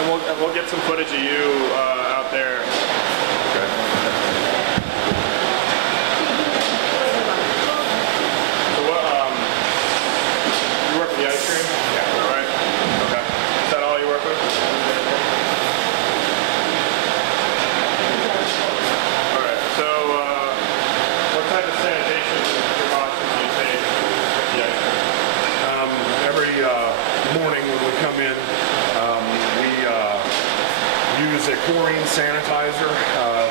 and we'll get some footage of you out there. Okay. So what? You work with the ice cream? Yeah. Is that right? Okay. Is that all you work with? All right. So what type of sanitation precautions do you take with the ice cream? Every morning when we come in, we use a chlorine sanitizer.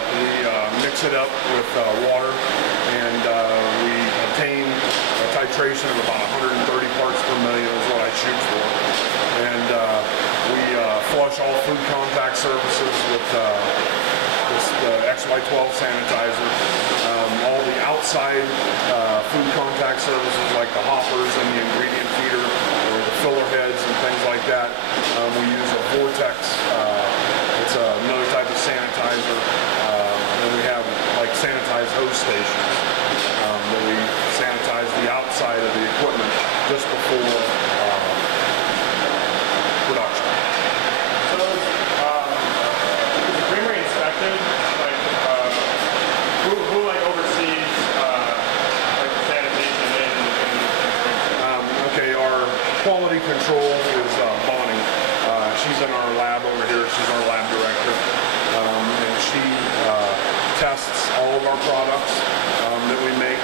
We mix it up with water, and we obtain a titration of about 130 parts per million is what I shoot for. And we flush all food contact surfaces with the XY12 sanitizer. All the outside food contact surfaces like the hoppers and the ingredient feeder or the filler heads and things like that, we use a Vortex. It's another type of sanitizer. And we have like sanitized hose stations that we sanitize the outside of the equipment just before production. So is the creamery inspected? Like who like oversees like the sanitation in the creamery? Okay, our quality control is Bonnie. She's in our lab over here. She's our lab director, and she tests all of our products that we make.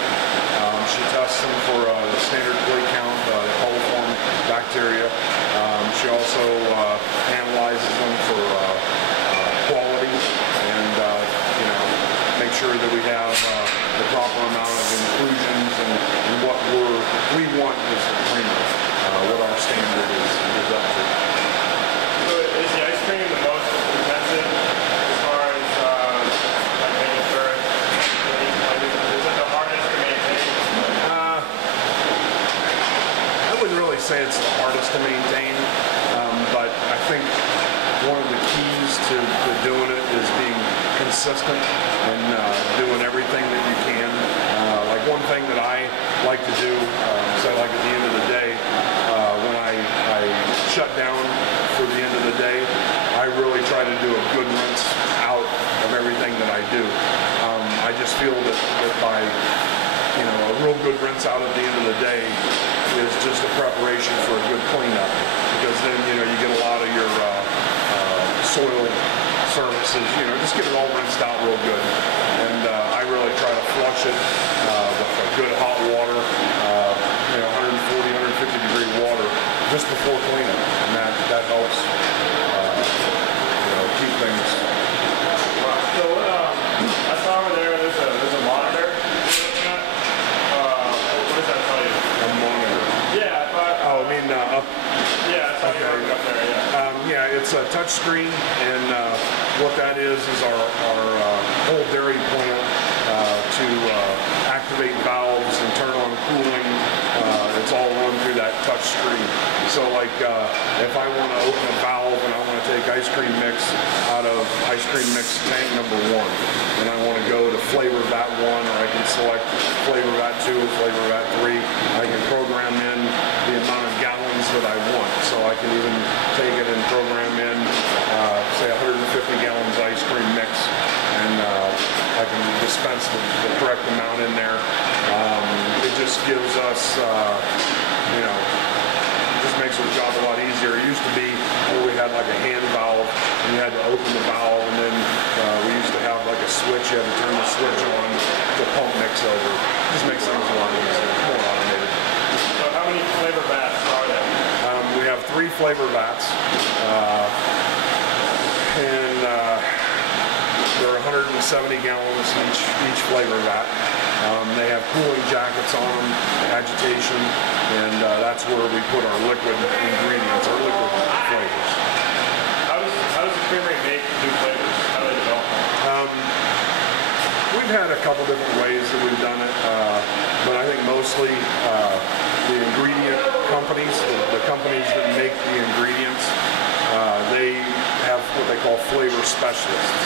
She tests them for the standard plate count, coliform bacteria. She also analyzes them for quality and make sure that we have the proper amount of inclusions and what we want as a creamer, what our standard is up to. So is the ice cream the most expensive as far as like making sure is it the hardest to maintain? I wouldn't really say it's the hardest to maintain, but I think one of the keys to doing it is being consistent and doing everything that you can. Like one thing that I like to do, so like at the end of the day, when I shut down for the end of the day, I really try to do a good rinse out of everything that I do. I just feel that by a real good rinse out at the end of the day is just a preparation for a good cleanup, because then you get a lot of your soil surfaces, just get it all rinsed out real good. And I really try to flush it with a good hot water, 140, 150 degree water just before cleanup, and that helps keep things. So I saw over there's a monitor you're looking at. What does that tell you? A monitor. Yeah, I thought. Oh, I mean up. Yeah, I saw you were up there. Yeah. Yeah, it's a touch screen, and what that is our whole dairy plant to activate valves and turn on cooling. It's all run through that touch screen. So like if I want to open a valve and I want to take ice cream mix out of ice cream mix tank number 1, and I want to go to flavor vat 1, or I can select flavor vat 2, flavor vat 3, I can program in the amount of gallons that I want. So I can even take it and program in say 150 gallons ice cream mix, and I can dispense the correct amount in there. It just gives us, just makes our job a lot easier. It used to be where we had like a hand valve, and you had to open the valve, and then we used to have like a switch. You had to turn the switch on to pump mix over. It just makes things a lot easier, more automated. So how many flavor vats are there? We have 3 flavor vats, and they're 170 gallons each flavor vat. They have cooling jackets on them, agitation, and that's where we put our liquid ingredients, our liquid flavors. How does the creamery make new flavors? How do they develop them? We've had a couple different ways that we've done it, but I think mostly the ingredient companies, the companies that make the ingredients, they have what they call flavor specialists.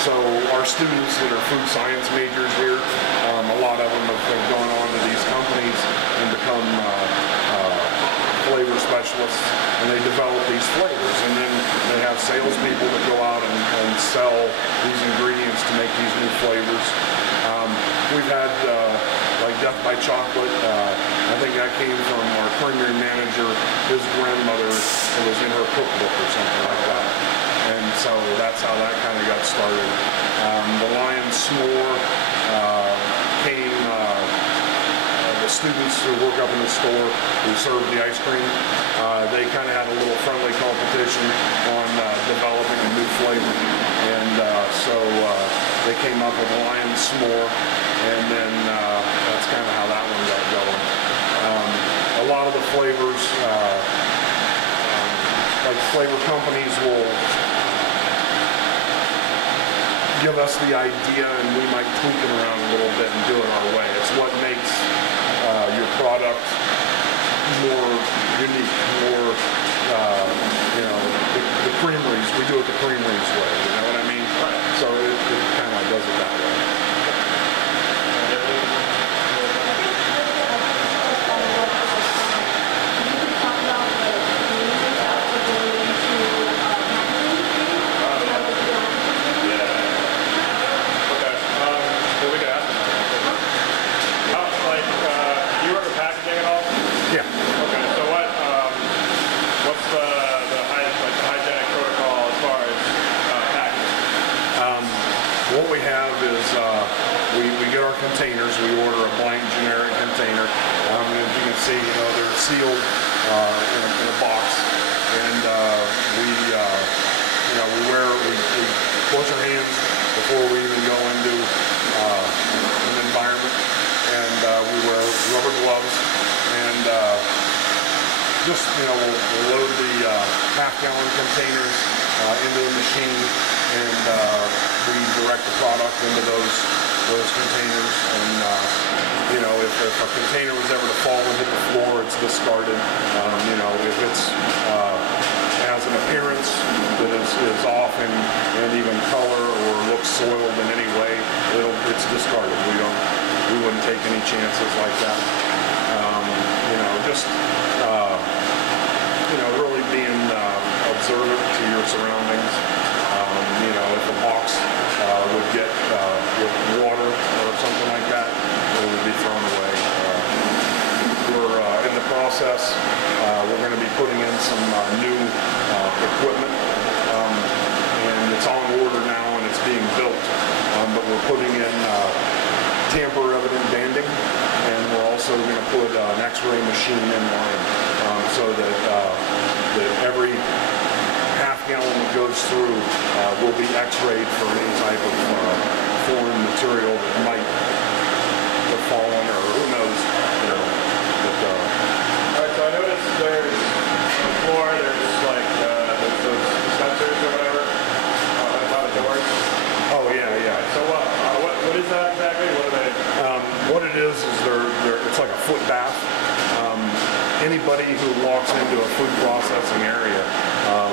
So our students that are food science majors here, a lot of them have gone on to these companies and become flavor specialists, and they develop these flavors, and then they have sales salespeople that go out and sell these ingredients to make these new flavors. We've had like Death by Chocolate. I think that came from our creamery manager. His grandmother, it was in her cookbook or something like that. And so that's how that kind of got started. The Lion S'more came, the students who work up in the store who serve the ice cream, they kind of had a little friendly competition on developing a new flavor. And so they came up with Lion S'more, and then that's kind of how that one got going. A lot of the flavors, like flavor companies will give us the idea and we might tweak it around a little bit and do it our way. It's what makes your product more unique, more, you know, the creameries, we do it the creameries way, you know what I mean? Right. So it kind of does it that way. What we have is we get our containers. We order a blank generic container. And as you can see, you know, they're sealed in a box, and we wash our hands before we even go into an environment, and we wear rubber gloves, and just, you know, we'll load the half-gallon containers into the machine, and we direct the product into those containers. And you know, if a container was ever to fall and hit the floor, it's discarded. You know, if it's has an appearance that is off and even color or looks soiled in any way, it's discarded. We wouldn't take any chances like that. You know, just you know, really being observant to your surroundings. You know, if a box would get with water or something like that, it would be thrown away. We're in the process. We're going to be putting in some new equipment, and it's on order now and it's being built. But we're putting in tamper-evident banding, and we're also going to put an X-ray machine in line, so that every half-gallon that goes through will be X-rayed for any type of foreign material that might have fallen, or who knows, you know. But, all right, so I noticed there's on the floor, there's like those sensors or whatever on top of doors. oh yeah, yeah. So what is that exactly? What are they? What it is it's like a foot bath. Anybody who walks into a food processing area,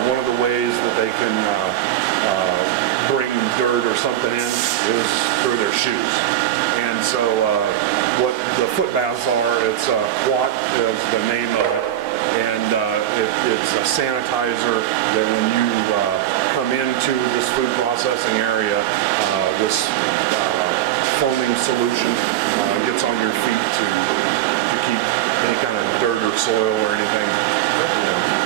one of the ways that they can bring dirt or something in is through their shoes. And so what the foot baths are, it's Quat is the name of it, and it's a sanitizer that when you come into this food processing area, this foaming solution gets on your feet to keep any kind of dirt or soil or anything, you know,